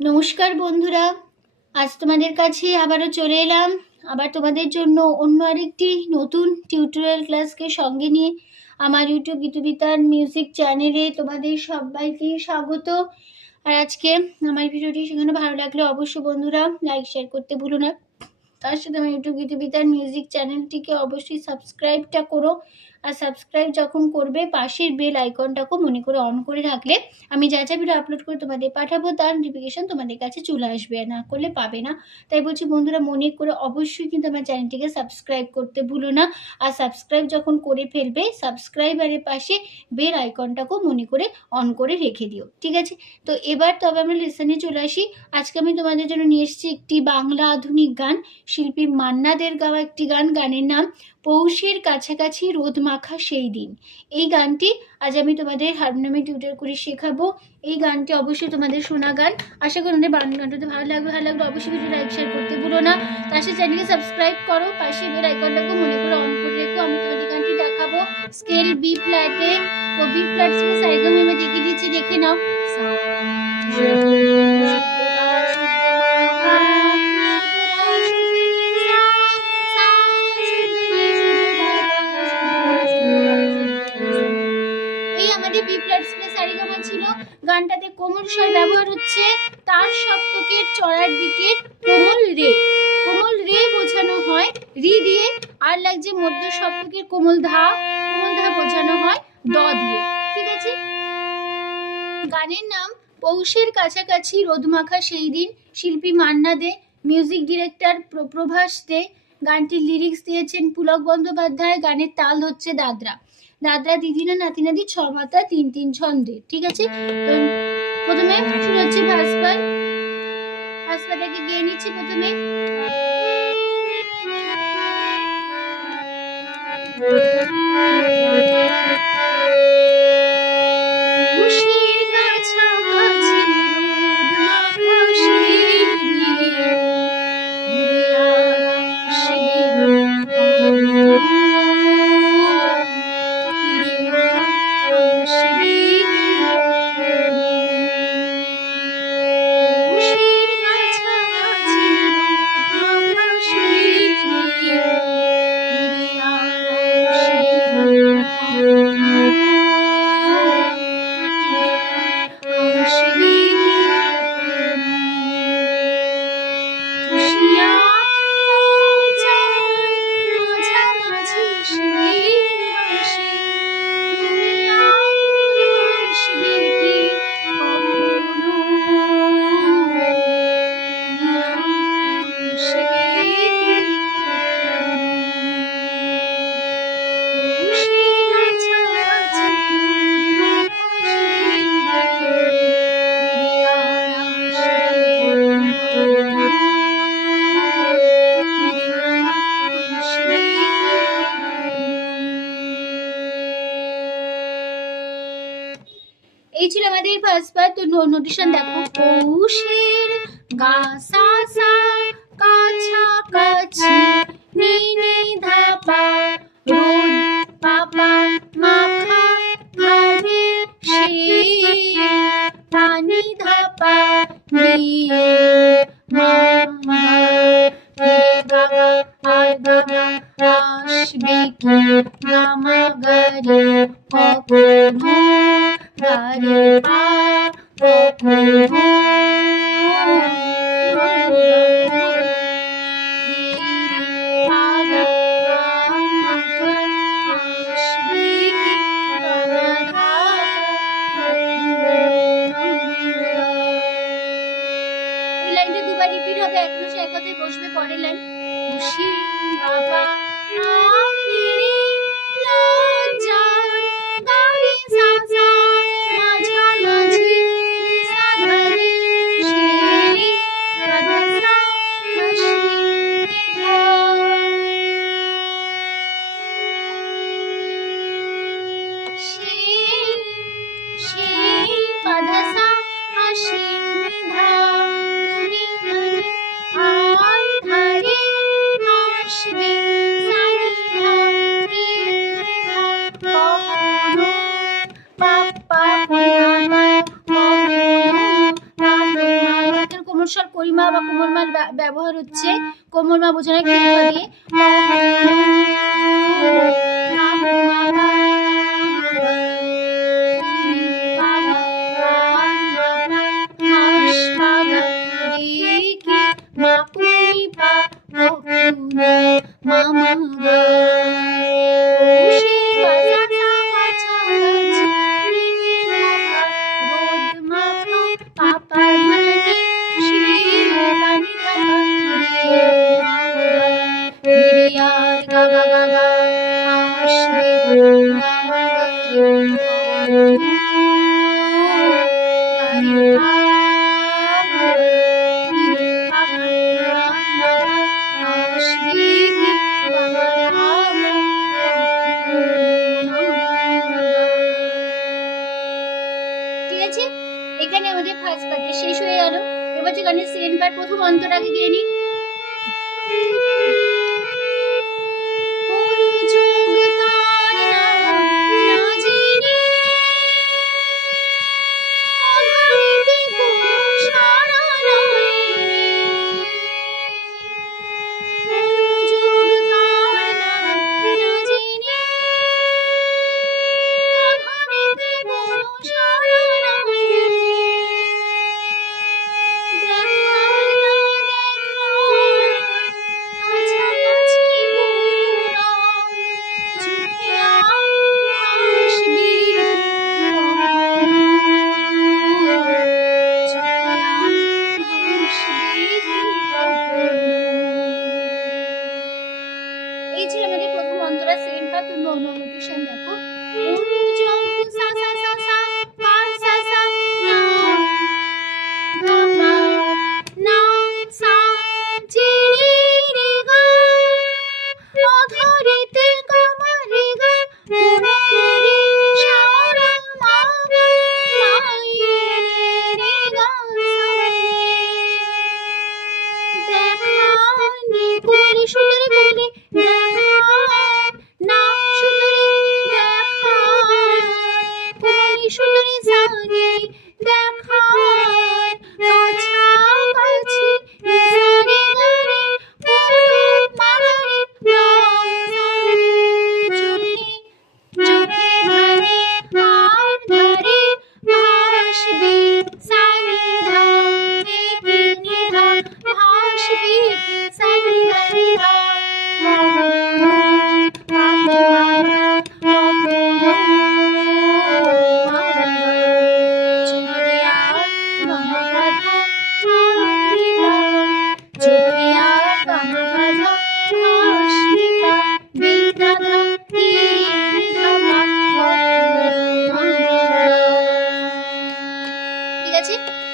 নমস্কার বন্ধুরা, আজ তোমাদের কাছে আবারও চলে এলাম আবার তোমাদের জন্য অন্য আরেকটি নতুন টিউটোরিয়াল ক্লাসকে সঙ্গে নিয়ে। আমার ইউটিউব গীতবিতান মিউজিক চ্যানেলে তোমাদের সবাইকে স্বাগত। আর আজকে আমার ভিডিওটি সেখানে ভালো লাগলে অবশ্যই বন্ধুরা লাইক শেয়ার করতে ভুলো না। তার সাথে আমার ইউটিউব গীতবিতান মিউজিক চ্যানেলটিকে অবশ্যই সাবস্ক্রাইবটা করো। আর সাবস্ক্রাইব যখন করবে পাশের বেল আইকনটাকেও মনে করে অন করে রাখলে আমি যা যা ভিডিও আপলোড করে তোমাদের পাঠাবো তার নোটিফিকেশন তোমাদের কাছে চলে আসবে, আর না করলে পাবে না। তাই বলছি বন্ধুরা, মনে করে অবশ্যই কিন্তু আমার চ্যানেলটিকে সাবস্ক্রাইব করতে ভুলো না। আর সাবস্ক্রাইব যখন করে ফেলবে সাবস্ক্রাইবারের পাশে বেল আইকনটাকেও মনে করে অন করে রেখে দিও, ঠিক আছে? তো এবার তবে আমরা লেসনে চলে আসি। আজকে আমি তোমাদের জন্য নিয়ে এসেছি একটি বাংলা আধুনিক গান, শিল্পী মান্না দের গাওয়া একটি গান। গানের নাম পৌষের কাছাকাছি রোদ মাখা সেই দিন। এই গানটি আজ আমি তোমাদের হারমোনিয়ামে টিউটর করে শেখাবো। এই গানটি অবশ্যই তোমাদের শোনা গান। আশা করি আমাদের বাংলা গানটা ভালো লাগবে অবশ্যই ভিডিও লাইক শেয়ার করতে ভুলো না। তার সাথে চ্যানেলকে সাবস্ক্রাইব করো, পাশে বেল আইকনটাকে মনে করে অন করে রেখো। আমি তোমাদের গানটি দেখাবো স্কেল বি ফ্ল্যাটে। তো বি ফ্ল্যাট সাইগামে আমি দেখিয়ে দিচ্ছি, দেখে নাও। গানটাতে কোমল স্বর ব্যবহার হচ্ছে, তার সপ্তকের চড়ার দিকে কোমল রে। কোমল রে বোঝানো হয় রি দিয়ে, আর লাগছে মধ্য সপ্তকের কোমল ধা বোঝানো হয় দ দিয়ে, ঠিক আছে? গানের নাম পৌষের কাছাকাছি রোদ মাখা সেই দিন। শিল্পী মান্না দে, মিউজিক ডিরেক্টর প্রভাস দে। গানটির লিরিক্স দিয়েছেন পুলক বন্দ্যোপাধ্যায়। গানের তাল হচ্ছে দাদরা। দাদরা দিদিনা নাতিনাদি ছ মাতা তিন তিন ছন্দে, ঠিক আছে? তো প্রথমে শুরু হচ্ছে ভাসপাটাকে গিয়ে নিচ্ছি প্রথমে। এই ছিল আমাদের ফার্স্ট পার্ট। তো নোটেশন দেখো, পৌষের গাসা কাছাকাছি নি নি ধা পা রোদ পাপা মাখা ভারে সেই পানি ধা পা নিয়ে মা রে গাগা আর গাগা আসবে কি গামা গারে কখনো গারে পা কখনো বসবে পরের লাইন। খুশি বাবা করিমা বা কোমল মার ব্যবহার হচ্ছে। কোমল মা বোঝানো কি দিয়ে এখানে আমাদের ফার্স্ট পার্টটা শেষ হয়ে গেল। এবার যে গানের সেকেন্ড পার্ট, প্রথম অন্তরাকে গিয়ে নিই।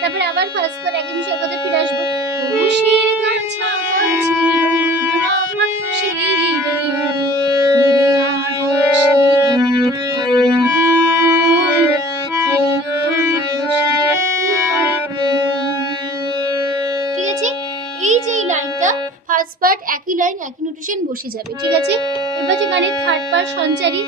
তারপরে আবার ফার্স্ট পার্ট একই বিষয়ের কথা ফিরে আসবো। ঠিক আছে, এই যে লাইনটা ফার্স্ট পার্ট একই লাইন একই নোটেশন বসে যাবে। ঠিক আছে, এবার যে গানের থার্ড পার্ট সঞ্চারী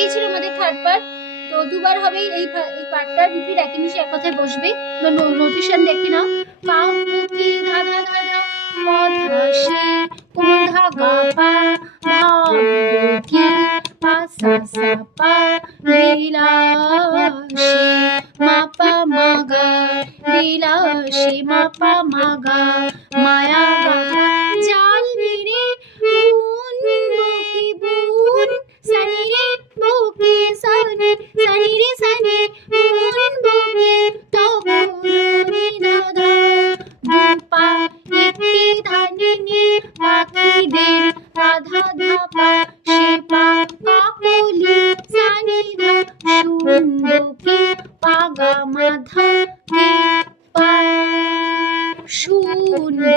এই ছিল আমাদের থার্ড পার্ট। তো দুবার হবে এই পার্টটা রিপিট একই নিচে এক কথায় বসবে। নোটেশন দেখে নাও। কাউকে ধাঁধা ধাঁধা কথা সে কোন ধাগা পা ভাবকে পা সা সা পা লীলাসে মাপা মাগা লীলাসে মাপা মাগা মায়া গা জাল মেরে বুন বকি বুন সানি রে বকি সানি সানি রে সানি বুন বকি তখন রে দাদা দুপা ধা কি পা শুনবো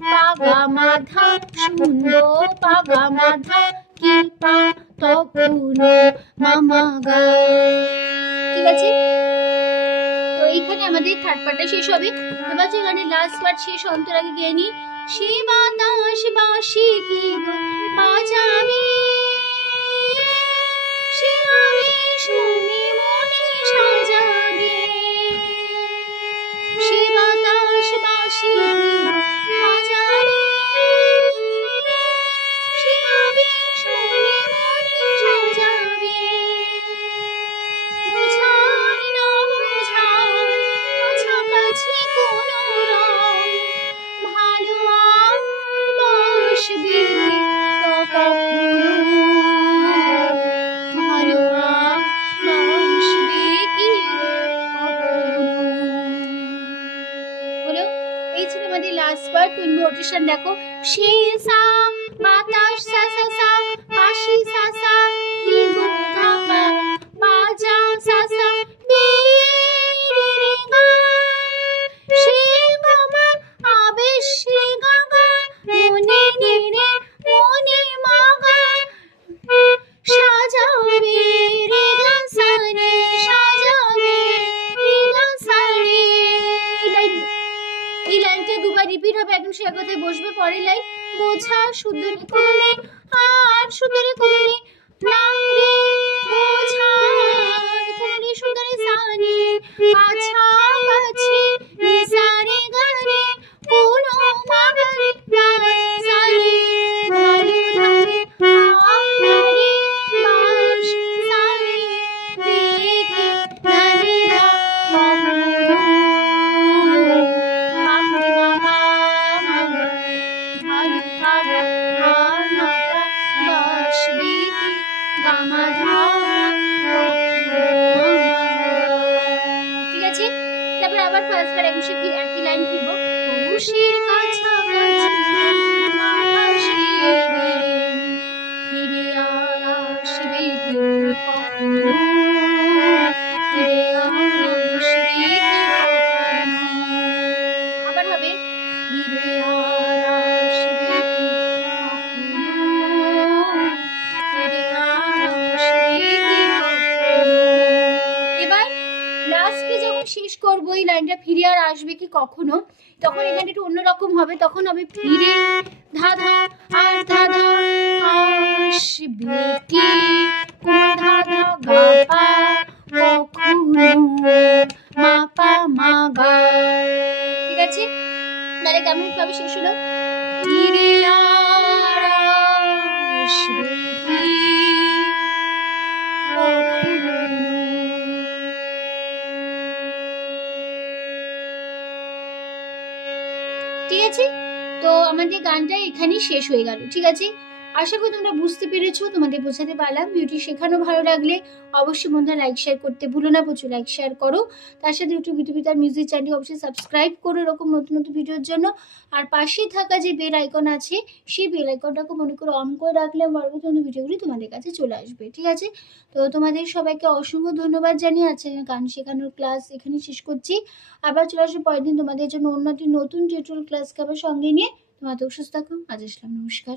পা গা মা ধা শুনবো পা গা মা ধা কি পা তখনো মামা গা। ঠিক আছে, তো এইখানে আমাদের থার্ড পার্টটা শেষ হবে। এবার এখানে লাস্ট পার্ট শেষ অন্তর আগে গিয়ে নি সে বাতাস বাসি কি বাজাবে সে আবেশ মনে মনে সাজাবে সে বাতাস বাসি বাজাবে সে আবেশ মনে মনে সাজাবে বোঝাই না বোঝাই কাছাকাছি কোনো রং ভালো আর বাসবে তো কখনো ভালো আর বাসবে কি কখনো। হলো, এই ছিল আমাদের লাস্ট পার্ট। তুমি নোটেশন দেখো সে সা বাতাস সা সা সা বাসি সা সা রি গো গা গা বাজা সা সা রে রে গা সে গা মা আবেশ রে গা গা মনে নে রে মনে মা গা সাজাবে রে গা সা রে সাজাবে রে গা সা রে। এই লাইনটা দুবার রিপিট হবে, একদম সে কথায় বসবে। পরের লাইন বোঝা শুদ্ধ রে করলে আর শুদ্ধ রে করলে না রে বোঝা করলে শুদ্ধ রে সানি কাছাকাছি রে সারে গারে কোনো মাগারে গারে সারে ভালো ধারে আরে বাস সারে দেখে নারে রা কখনো মামরি মামা মামা ভালো কাগা মামা বাসবে কি গামা ধা। ঠিক আছে, তারপর আবার ফার্স্ট বার একই লাইন ফিরবো পৌষের কাছাকাছি আসবে ফিরে আর আসবে কি কখনো ফিরে আর আসবে কি কখনো। আবার হবে ফিরে আর আসবে কি কখনো ফিরে আর আসবে কি কখনো। এবার লাস্টে যখন শেষ করবো এই লাইনটা ফিরে আর আসবে কি কখনো, তখন এখানে একটু অন্যরকম হবে। তখন হবে ফিরে ধা ধা আর ধা ধা আসবে কি কোন ধা ধা গা পা কখনো মা পা মা গা। ঠিক আছে, তাহলে কেমন ভাবে শেষ হলো ফিরে আর আসবে কি কখনো। ঠিক আছে, তো আমাদের গানটা এখানেই শেষ হয়ে গেল। ঠিক আছে, আশা করি তোমরা বুঝতে পেরেছো, তোমাদের বোঝাতে পারলাম। ভিডিওটি শেখানো ভালো লাগলে অবশ্যই বন্ধুরা লাইক শেয়ার করতে ভুলো না, প্রচুর লাইক শেয়ার করো। তার সাথে ইউটিউব বিতুবিতার মিউজিক চ্যানেল অবশ্যই সাবস্ক্রাইব করো এরকম নতুন নতুন ভিডিওর জন্য। আর পাশে থাকা যে বেল আইকন আছে সেই বেল আইকনটাকে মনে করে অন করে রাখলে পরবর্তী ভিডিওগুলি তোমাদের কাছে চলে আসবে। ঠিক আছে, তো তোমাদের সবাইকে অসংখ্য ধন্যবাদ জানিয়ে আছে গান শেখানোর ক্লাস এখানে শেষ করছি। আবার চলে আসবে পরের দিন তোমাদের জন্য অন্য একটি নতুন টিউটোরিয়াল ক্লাসকে আবার সঙ্গে নিয়ে। তোমাদের সুস্থ থাকো। আজ আসলাম, নমস্কার।